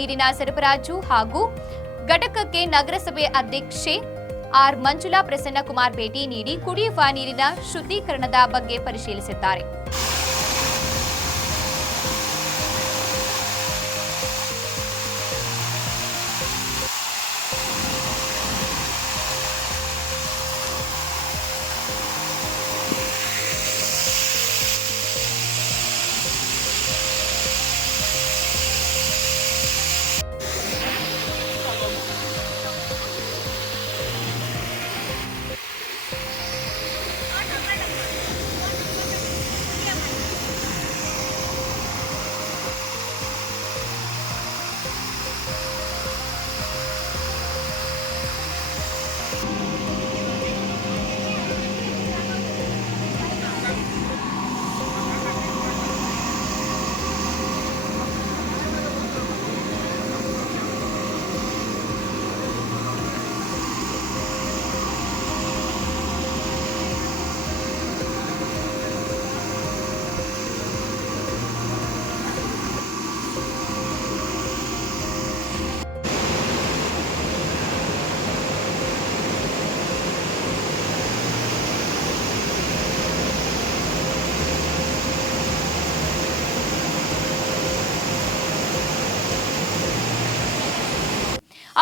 ನೀರಿನ ಸರಬರಾಜು ಹಾಗೂ ಘಟಕಕ್ಕೆ ನಗರಸಭೆ ಅಧ್ಯಕ್ಷೆ ಆರ್ ಮಂಜುಳಾ ಪ್ರಸನ್ನಕುಮಾರ್ ಭೇಟಿ ನೀಡಿ ಕುಡಿಯುವ ನೀರಿನ ಶುದ್ಧೀಕರಣದ ಬಗ್ಗೆ ಪರಿಶೀಲಿಸಿದ್ದಾರೆ.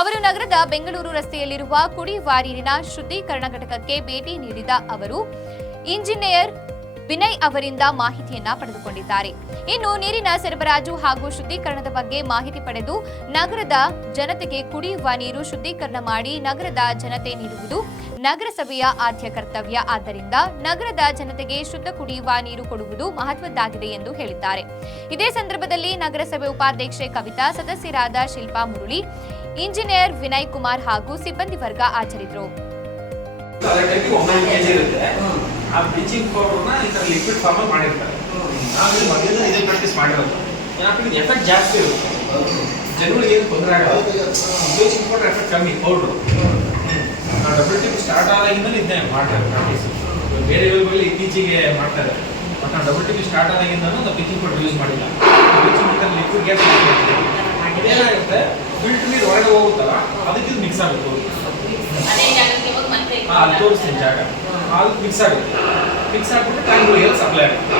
ಅವರು ನಗರದ ಬೆಂಗಳೂರು ರಸ್ತೆಯಲ್ಲಿರುವ ಕುಡಿಯುವ ನೀರಿನ ಶುದ್ಧೀಕರಣ ಘಟಕಕ್ಕೆ ಭೇಟಿ ನೀಡಿದ ಅವರು ಇಂಜಿನಿಯರ್ ವಿನಯ್ ಅವರಿಂದ ಮಾಹಿತಿಯನ್ನ ಪಡೆದುಕೊಂಡಿದ್ದಾರೆ. ಇನ್ನು ನೀರಿನ ಸರಬರಾಜು ಹಾಗೂ ಶುದ್ಧೀಕರಣದ ಬಗ್ಗೆ ಮಾಹಿತಿ ಪಡೆದು ನಗರದ ಜನತೆಗೆ ಕುಡಿಯುವ ನೀರು ಶುದ್ಧೀಕರಣ ಮಾಡಿ ನಗರದ ಜನತೆ ನೀಡುವುದು ನಗರಸಭೆಯ ಆದ್ಯ ಕರ್ತವ್ಯ. ಆದ್ದರಿಂದ ನಗರದ ಜನತೆಗೆ ಶುದ್ಧ ಕುಡಿಯುವ ನೀರು ಕೊಡುವುದು ಮಹತ್ವದ್ದಾಗಿದೆ ಎಂದು ಹೇಳಿದ್ದಾರೆ. ಇದೇ ಸಂದರ್ಭದಲ್ಲಿ ನಗರಸಭೆ ಉಪಾಧ್ಯಕ್ಷೆ ಕವಿತಾ, ಸದಸ್ಯರಾದ ಶಿಲ್ಪಾ ಮುರುಳಿ, ಇಂಜಿನಿಯರ್ ವಿನಯ್ ಕುಮಾರ್ ಹಾಗೂ ಸಿಬ್ಬಂದಿ ವರ್ಗ ಹಾಜರಿದ್ದರು. ಆ ಬ್ಲೀಚಿಂಗ್ ಪೌಡರ್ನ ಈ ಥರ ಲಿಕ್ವಿಡ್ ಫಾರ್ಮಲ್ಲಿ ಮಾಡಿರ್ತಾರೆ. ನಾವು ಮೊದಲಿಂದ ಇದೇ ಪ್ರಾಕ್ಟೀಸ್ ಮಾಡಿರೋದು. ಏನಾಗ್ತದೆ, ಇದು ಎಫೆಕ್ಟ್ ಜಾಸ್ತಿ ಇರುತ್ತೆ, ಜನಗಳಿಗೆ ಏನು ತೊಂದರೆ ಆಗಲ್ಲ. ಬ್ಲೀಚಿಂಗ್ ಪೌಡರ್ ಎಫೆಕ್ಟ್ ಕಮ್ಮಿ, ಪೌಡ್ರು. ನಾವು WTP ಸ್ಟಾರ್ಟ್ ಆದಾಗಿಂದಲೂ ಇದನ್ನೇ ಮಾಡ್ತಾರೆ ಪ್ರಾಕ್ಟೀಸ್. ಬೇರೆ ಊರುಗಳಲ್ಲಿ ಇತ್ತೀಚೆಗೆ ಮಾಡ್ತಾರೆ, ಬಟ್ ನಾವು WTP ಸ್ಟಾರ್ಟ್ ಆದಾಗಿಂದಲೂ ನಾವು ಬ್ಲೀಚಿಂಗ್ ಪೌಡರ್ ಯೂಸ್ ಮಾಡಿಲ್ಲ. ಬ್ಲೀಚಿಂಗ್ ಈ ಥರ ಲಿಕ್ವಿಡ್ ಗ್ಯಾಸ್ ಏನಾಗುತ್ತೆ, ಫಿಲ್ಟರ್ ನೀರು ಹೊರಗೆ ಹೋಗುತ್ತಲ್ಲ, ಅದಕ್ಕೆ ಮಿಕ್ಸ್ ಆಗುತ್ತೆ. ಅಲ್ಲಿ ತೋರಿಸ್ತೀನಿ ಜಾಗ, ಅದು ಮಿಕ್ಸ್ ಆಗುತ್ತೆ. ಮಿಕ್ಸ್ ಆಗಿಬಿಟ್ಟು ಟ್ಯಾಂಕ್ಗಳಿಗೆ ಸಪ್ಲೈ ಆಗುತ್ತೆ.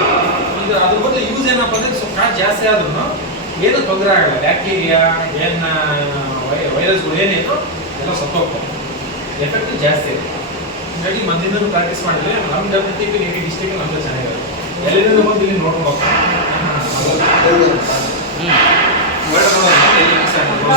ಇದು ಅದ್ರ ಬದಲು ಯೂಸ್ ಏನಪ್ಪ ಅಂದರೆ ಸ್ವಲ್ಪ ಕಾಸ್ಟ್ ಜಾಸ್ತಿ ಆದ್ರೂ ಏನೂ ತೊಂದರೆ ಆಗಲ್ಲ. ಬ್ಯಾಕ್ಟೀರಿಯಾ ಏನು ವೈರಸ್ಗಳು ಏನಿದ್ರು ಎಲ್ಲ ಸತ್ತೋಗ್ತವೆ, ಎಫೆಕ್ಟ್ ಜಾಸ್ತಿ ಇದೆ. ಹೀಗಾಗಿ ಮೊದಲಿಂದ ಪ್ರಾಕ್ಟೀಸ್ ಮಾಡಿದ್ರೆ ನಮ್ಮ WTP ಡಿಸ್ಟ್ರಿಕ್ಟ್ ನಮ್ದು ಚೆನ್ನಾಗಿರುತ್ತೆ. ಎಲ್ಲಿಂದ ಬಂದು ಇಲ್ಲಿ ನೋಡ್ಕೊಂಡು ಹೋಗ್ತಾರೆ. ಎಲ್ಲಿ ಮಿಕ್ಸ್ ಆಗುತ್ತೆ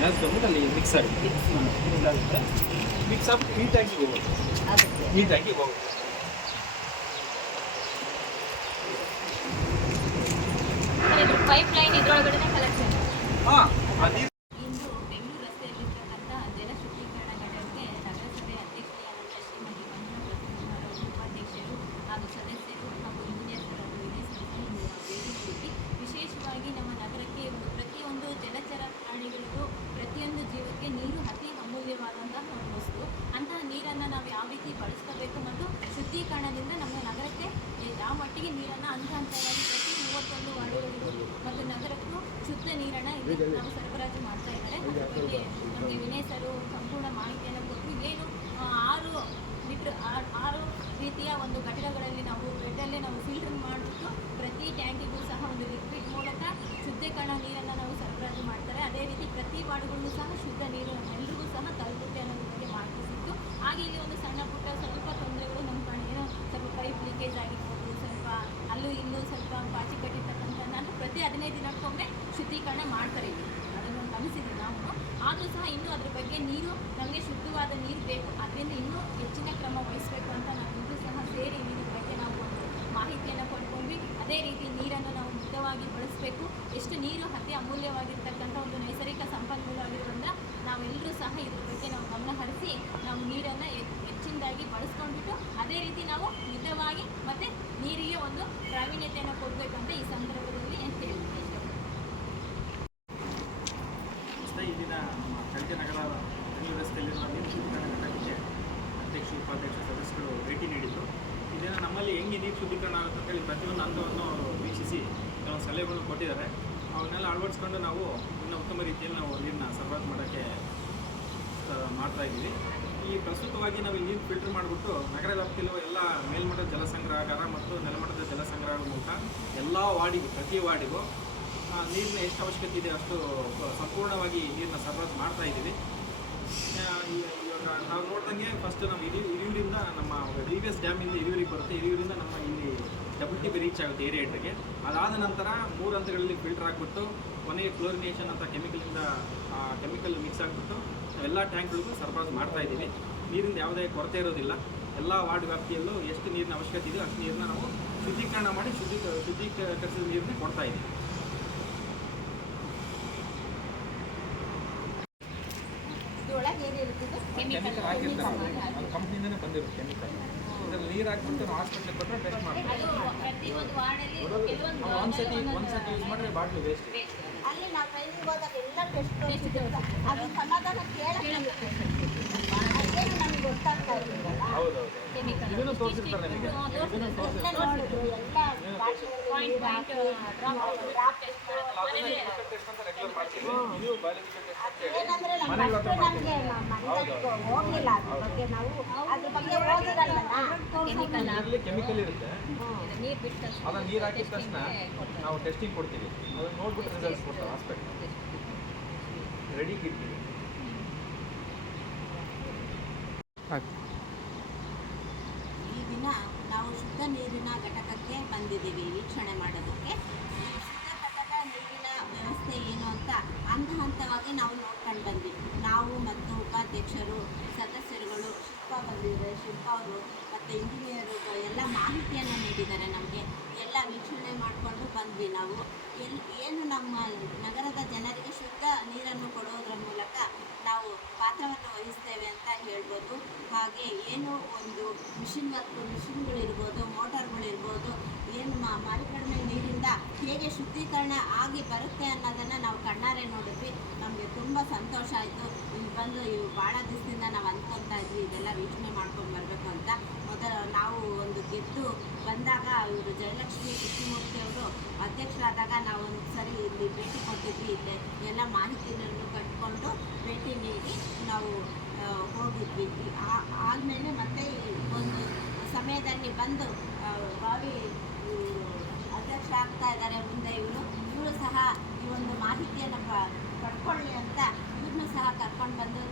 ಗ್ಯಾಸ್ ಬಂದ್ಬಿಟ್ಟು ಅಲ್ಲಿ ಮಿಕ್ಸ್ ಆಗುತ್ತೆ. ಮಿಕ್ಸ್ ಆಗ್ಬಿಟ್ಟು ಈ ಟ್ಯಾಂಕಿಗೆ ಹೋಗುತ್ತೆ. ಈ ಟ್ಯಾಂಕಿಗೆ ಹೋಗುತ್ತೆ. ಪೈಪ್ ಲೈನ್ ಇದರೊಳಗಡೆ ಕಲೆಕ್ಷನ್. ಹಾಂ, ಅದು ಇಂದು ಬೆಂಗಳೂರು ರಸ್ತೆಯಲ್ಲಿರ್ತಕ್ಕಂಥ ಜಲ ಶುದ್ಧೀಕರಣ ಘಟಕಕ್ಕೆ ನಗರಸಭೆ ಅಧ್ಯಕ್ಷೆಯಾದಂಥ ಶ್ರೀಮತಿ ಮಂಜುಳಾ ಪ್ರಸನ್ನಕುಮಾರ್ ಉಪಾಧ್ಯಕ್ಷರು ಹಾಗೂ ಸದಸ್ಯರು ಹಾಗೂ ಇಂಜಿನಿಯರ್ಗಳನ್ನು ಭೇಟಿ ನೀಡಿ ವಿಶೇಷವಾಗಿ ನಮ್ಮ ನಗರಕ್ಕೆ ಪ್ರತಿಯೊಂದು ಜಲಚರ ಪ್ರಾಣಿಗಳಿಗೂ ಪ್ರತಿಯೊಂದು ಜೀವಕ್ಕೆ ನೀರು ಅತಿ ಅಮೂಲ್ಯವಾದಂತಹ ಒಂದು ವಸ್ತು. ಅಂತಹ ನೀರನ್ನು ನಾವು ಯಾವ ರೀತಿ ಬಳಸ್ಕೋಬೇಕು ಮತ್ತು ಶುದ್ಧೀಕರಣದಿಂದ ನಮ್ಮ ನಗರಕ್ಕೆ ಯಾವ ಮಟ್ಟಿಗೆ ನೀರನ್ನು ಹಂತವಾಗಿ ಪ್ರತಿ 31 ವಾರ್ಡುಗಳಿಗೂ ಮತ್ತು ನಗರಕ್ಕೂ ಶುದ್ಧ ನೀರನ್ನು ಇಲ್ಲಿ ನಾವು ಸರಬರಾಜು ಮಾಡ್ತಾ ಇದ್ದಾರೆ. ಅದರ ಬಗ್ಗೆ ನಮಗೆ ವಿನಯ್ ಸರು ಸಂಪೂರ್ಣ ಮಾಹಿತಿಯನ್ನು ಕೊಟ್ಟು ಏನು 6 ರೀತಿಯ ಒಂದು ಘಟಕಗಳಲ್ಲಿ ನಾವು ಬೆಡ್ಡಲ್ಲೇ ನಾವು ಫಿಲ್ಟರ್ ಮಾಡಿಬಿಟ್ಟು ಪ್ರತಿ ಟ್ಯಾಂಕಿಗೂ ಸಹ ಒಂದು ಲಿಕ್ವಿಡ್ ಮೂಲಕ ಶುದ್ಧೀಕರಣ ನೀರನ್ನು ನಾವು ಸರಬರಾಜು ಮಾಡ್ತಾರೆ. ಅದೇ ರೀತಿ ಪ್ರತಿ ವಾರ್ಡ್ಗಳಿಗೂ ಸಹ ಶುದ್ಧ ನೀರು ಎಲ್ಲರಿಗೂ ಸಹ ತಲುಪುತ್ತೆ ಅನ್ನೋದ್ರ ಬಗ್ಗೆ ಮಾಹಿತಿ ಸಿಕ್ತು. ಹಾಗೆ ಇಲ್ಲಿ ಒಂದು ಸಣ್ಣ ಪುಟ್ಟ ಸ್ವಲ್ಪ ತೊಂದರೆಗಳು ನಮ್ಮ ಏನೋ ಸ್ವಲ್ಪ ಪೈಪ್ ಲೀಕೇಜ್ ಆಗಿರ್ಬೋದು, ಸ್ವಲ್ಪ ಅಲ್ಲೂ ಇನ್ನೂ ಸ್ವಲ್ಪ ಪಾಚಿ ಕಟ್ಟಿರ್ತಕ್ಕಂಥ ನಾನು ಪ್ರತಿ 15 ದಿನಕ್ಕೊಮ್ಮೆ ಶುದ್ಧೀಕರಣ ಮಾಡ್ತಾರೆ ಇಲ್ಲಿ, ಅದನ್ನು ಗಮನಿಸಿದ್ವಿ ನಾವು. ಆದರೂ ಸಹ ಇನ್ನೂ ಅದ್ರ ಬಗ್ಗೆ ನೀರು ನಮಗೆ ಶುದ್ಧವಾದ ನೀರು ಬೇಕು, ಅದರಿಂದ ಇನ್ನೂ ಹೆಚ್ಚಿನ ಕ್ರಮ ವಹಿಸಬೇಕು ಅಂತ ನಾವಿಂದು ಸಹ ಸೇರಿ ನೀರಿನ ಬಗ್ಗೆ ನಾವು ಒಂದು ಮಾಹಿತಿಯನ್ನು ಪಡ್ಕೊಂಡ್ವಿ. ಅದೇ ರೀತಿ ನೀರನ್ನು ನಾವು ಮಿತವಾಗಿ ಬಳಸಬೇಕು. ಎಷ್ಟು ನೀರು ಅತಿ ಅಮೂಲ್ಯವಾಗಿರ್ತಕ್ಕಂಥ ಒಂದು ನೈಸರ್ಗಿಕ ಸಂಪನ್ಮೂಲ ಆಗಿರೋದ್ರಿಂದ ನಾವೆಲ್ಲರೂ ಸಹ ಇದ್ರ ಬಗ್ಗೆ ನಾವು ಗಮನ ಹರಿಸಿ ನಾವು ನೀರನ್ನು ಹೆಚ್ಚಿನದಾಗಿ ಬಳಸ್ಕೊಂಡ್ಬಿಟ್ಟು ಅದೇ ರೀತಿ ನಾವು ಮಿತವಾಗಿ ಮತ್ತು ನೀರಿಗೆ ಪ್ರಾವೀಣ್ಯತೆಯನ್ನು ಕೊಡಬೇಕು ಅಂತ ಈ ಸಂದರ್ಭದಲ್ಲಿ ಹೇಳ್ತೀನಿ ಈ ದಿನ ನಮ್ಮ ಕಲ್ಕೆ ನಗರ ಬೆಂಗಳೂರು ರಸ್ತೆಯಲ್ಲಿರುವ ನೀರು ಶುದ್ಧೀಕರಣ ಘಟಕಕ್ಕೆ ಅಧ್ಯಕ್ಷ ಉಪಾಧ್ಯಕ್ಷ ಸದಸ್ಯರು ಭೇಟಿ ನೀಡಿದರು. ಇದನ್ನು ನಮ್ಮಲ್ಲಿ ಹೆಂಗೆ ನೀರು ಶುದ್ಧೀಕರಣ ಆಗುತ್ತೆ ಅಂತೇಳಿ ಪ್ರತಿಯೊಂದು ಹಂತವನ್ನು ವೀಕ್ಷಿಸಿ ಕೆಲವು ಸಲಹೆಗಳನ್ನು ಕೊಟ್ಟಿದ್ದಾರೆ. ಅವನ್ನೆಲ್ಲ ಅಳವಡಿಸ್ಕೊಂಡು ನಾವು ಇನ್ನೂ ಉತ್ತಮ ರೀತಿಯಲ್ಲಿ ನಾವು ನೀರನ್ನ ಸರಬರಾಜು ಮಾಡೋಕ್ಕೆ ಮಾಡ್ತಾಯಿದ್ದೀವಿ. ಈ ಪ್ರಸ್ತುತವಾಗಿ ನಾವು ಈ ನೀರು ಫಿಲ್ಟರ್ ಮಾಡಿಬಿಟ್ಟು ನಗರ ವ್ಯಾಪ್ತಿಯಲ್ಲಿರುವ ಎಲ್ಲ ಮೇಲ್ಮಟ್ಟದ ಜಲಸಂಗ್ರಹಗಾರ ಮತ್ತು ನೆಲಮಟ್ಟದ ಜಲಸಂಗ್ರಹಗಳ ಮೂಲಕ ಎಲ್ಲ ವಾರ್ಡಿಗೂ ಪ್ರತಿ ವಾರ್ಡಿಗೂ ನೀರಿನ ಎಷ್ಟು ಅವಶ್ಯಕತೆ ಇದೆ ಅಷ್ಟು ಸಂಪೂರ್ಣವಾಗಿ ನೀರನ್ನ ಸರಬರಾಜು ಮಾಡ್ತಾ ಇದ್ದೀವಿ. ಇವಾಗ ನಾವು ನೋಡ್ದಂಗೆ ಫಸ್ಟ್ ನಾವು ಹಿರಿಯೂರಿಂದ ನಮ್ಮ DVS ಡ್ಯಾಮಿಂದ ಹಿರಿಯೂರಿಗೆ ಬರುತ್ತೆ. ಹಿರಿಯೂರಿಂದ ನಮ್ಮ ಇಲ್ಲಿ WTB ರೀಚ್ ಆಗುತ್ತೆ ಏರಿಯಾಗೆ. ಅದಾದ ನಂತರ 3 ಹಂತಗಳಲ್ಲಿ ಫಿಲ್ಟರ್ ಆಗಿಬಿಟ್ಟು ಕೊನೆಗೆ ಕ್ಲೋರಿನೇಷನ್ ಅಂತ ಕೆಮಿಕಲ್ ಮಿಕ್ಸ್ ಆಗಿಬಿಟ್ಟು ಎಲ್ಲ ಟ್ಯಾಂಕ್ಗಳಿಗೂ ಸರಬರಾಜು ಮಾಡ್ತಾ ಇದ್ದೀವಿ. ನೀರಿಂದ ಯಾವುದೇ ಕೊರತೆ ಇರೋದಿಲ್ಲ. ಎಲ್ಲ ವಾರ್ಡ್ ವ್ಯಾಪ್ತಿಯಲ್ಲೂ ಎಷ್ಟು ನೀರಿನ ಅವಶ್ಯಕತೆ ಇದೆಯೋ ಅಷ್ಟು ನೀರನ್ನ ನಾವು ಶುದ್ಧೀಕರಣ ಮಾಡಿ ಶುದ್ಧೀಕರಿಸಿದ ನೀರನ್ನ ಕೊಡ್ತಾ ಇದ್ದೀವಿ. ಇದರೊಳಗೆ ಏನಿರುತ್ತದೆ ಕೆಮಿಕಲ್ ಹಾಕಿರ್ತಾರೆ, ಅದು ಕಂಪ್ನಿಯಿಂದನೇ ಬಂದಿರುತ್ತೆ ಕೆಮಿಕಲ್. ಇದರಲ್ಲಿ ನೀರು ಹಾಕ್ಬಿಟ್ಟು ನಾವು ಹಾಸ್ಪಿಟ್ಲಿಗೆ ಕೊಟ್ಟರೆ ಟೆಸ್ಟ್ ಮಾಡ್ತೀವಿ. ಅದು ಪ್ರತಿಯೊಂದು ವಾರ್ಡಲ್ಲಿ ಕೆಲವೊಂದು ಒಂದ್ಸತಿ ಯೂಸ್ ಮಾಡಿದ್ರೆ ಬಾಟ್ಲು ವೇಸ್ಟ್. ಅಲ್ಲಿ ನಾವು ಟ್ರೈನಿಂಗ್ ಹೋದಾಗ ಎಲ್ಲ ಟೆಸ್ಟ್ ಅದು ಸಮಾಧಾನ ಕೇಳಕ್ಕೆ ಅದೇನು ನಮ್ಗೆ ಗೊತ್ತಾಗ್ತಾ ಇರಲಿಲ್ಲ. ಹೌದೌದು, ಇದನ್ನು ತೋರಿಸಿರ್ತಾರೆ ನಿಮಗೆ. ಎಲ್ಲ ನೋಡಿದ್ರು ಎಲ್ಲ ಏನಂದ್ರೆ ನಮ್ಮ ಅಷ್ಟು ನಮಗೆ ಮನಸ್ಸಿಗೆ ಹೋಗ್ಲಿಲ್ಲ ಅದ್ರ ಬಗ್ಗೆ. ನಾವು ಅದ್ರ ಬಗ್ಗೆ ಓದಿರಲ್ಲ. ಕೆಮಿಕಲ್ ಇರುತ್ತೆ, ನೀರು ಬಿಟ್ಟ ಅದನ್ನ ನೀರು ಹಾಕಿದ ತಕ್ಷಣ ನಾವು ಟೆಸ್ಟಿಂಗ್ ಕೊಡ್ತೀವಿ. ಅದನ್ನ ನೋಡ್ಬಿಟ್ಟು ರಿಸಲ್ಟ್ಸ್ ಕೊಡ್ತಾರೆ ಹಾಸ್ಪಿಟಲ್ ರೆಡಿ ಇರ್ತೀವಿ. ಈ ದಿನ ನಾವು ಶುದ್ಧ ನೀರಿನ ಘಟಕಕ್ಕೆ ಬಂದಿದ್ದೀವಿ ವೀಕ್ಷಣೆ ಮಾಡೋದಕ್ಕೆ. ಈ ಶುದ್ಧ ಘಟಕ ನೀರಿನ ವ್ಯವಸ್ಥೆ ಏನು ಅಂತ ಹಂತವಾಗಿ ನಾವು ನೋಡ್ಕೊಂಡು ಬಂದ್ವಿ. ನಾವು ಮತ್ತು ಉಪಾಧ್ಯಕ್ಷರು ಸದಸ್ಯರುಗಳು ಶಿಲ್ಪ ಬಂದಿದ್ದಾರೆ, ಶಿಲ್ಪ ಅವರು ಮತ್ತು ಇಂಜಿನಿಯರು ಎಲ್ಲ ಮಾಹಿತಿಯನ್ನು ನೀಡಿದ್ದಾರೆ ನಮಗೆ. ಎಲ್ಲ ವೀಕ್ಷಣೆ ಮಾಡಿಕೊಂಡು ಬಂದ್ವಿ. ನಾವು ಏನು ನಮ್ಮ ನಗರದ ಜನರಿಗೆ ಶುದ್ಧ ನೀರನ್ನು ಕೊಡೋದ್ರ ಮೂಲಕ ನಾವು ಪಾತ್ರವನ್ನು ವಹಿಸ್ತೇವೆ ಅಂತ ಹೇಳ್ಬೋದು. ಹಾಗೆ ಏನು ಒಂದು ಮಿಷಿನ್ಗಳಿರ್ಬೋದು, ಮೋಟಾರ್ಗಳಿರ್ಬೋದು, ಏನು ಮಾಲಿಕಡಿಮೆ ನೀರಿಂದ ಹೇಗೆ ಶುದ್ಧೀಕರಣ ಆಗಿ ಬರುತ್ತೆ ಅನ್ನೋದನ್ನು ನಾವು ಕಣ್ಣಾರೆ ನೋಡಿದ್ವಿ. ನಮಗೆ ತುಂಬ ಸಂತೋಷ ಆಯಿತು. ಇಲ್ಲಿ ಬಂದು ಇವು ಭಾಳ ದಿವಸದಿಂದ ನಾವು ಅಂದ್ಕೊತಾ ಇದ್ವಿ ಇದೆಲ್ಲ ವೀಕ್ಷಣೆ ಮಾಡ್ಕೊಂಡು ಬರಬೇಕು ಅಂತ. ನಾವು ಒಂದು ಗೆದ್ದು ಬಂದಾಗ ಇವರು ಜಯಲಕ್ಷ್ಮಿ ಕೃಷ್ಣಮೂರ್ತಿ ಅವರು ಅಧ್ಯಕ್ಷರಾದಾಗ ನಾವು ಒಂದು ಸರಿ ಇಲ್ಲಿ ಭೇಟಿ ಕೊಟ್ಟಿದ್ವಿ. ಎಲ್ಲ ಮಾಹಿತಿಯನ್ನು ಕಟ್ಕೊಂಡು ಭೇಟಿ ನೀಡಿ ನಾವು ಹೋಗಿದ್ವಿ. ಆದಮೇಲೆ ಮತ್ತೆ ಒಂದು ಸಮಯದಲ್ಲಿ ಬಂದು ಬಾವಿ ಅಧ್ಯಕ್ಷ ಆಗ್ತಾ ಇದ್ದಾರೆ ಮುಂದೆ ಇವರು ಸಹ ಈ ಒಂದು ಮಾಹಿತಿಯನ್ನು ಪಡ್ಕೊಳ್ಳಿ ಅಂತ ಇವ್ರನ್ನೂ ಸಹ ಕರ್ಕೊಂಡು ಬಂದು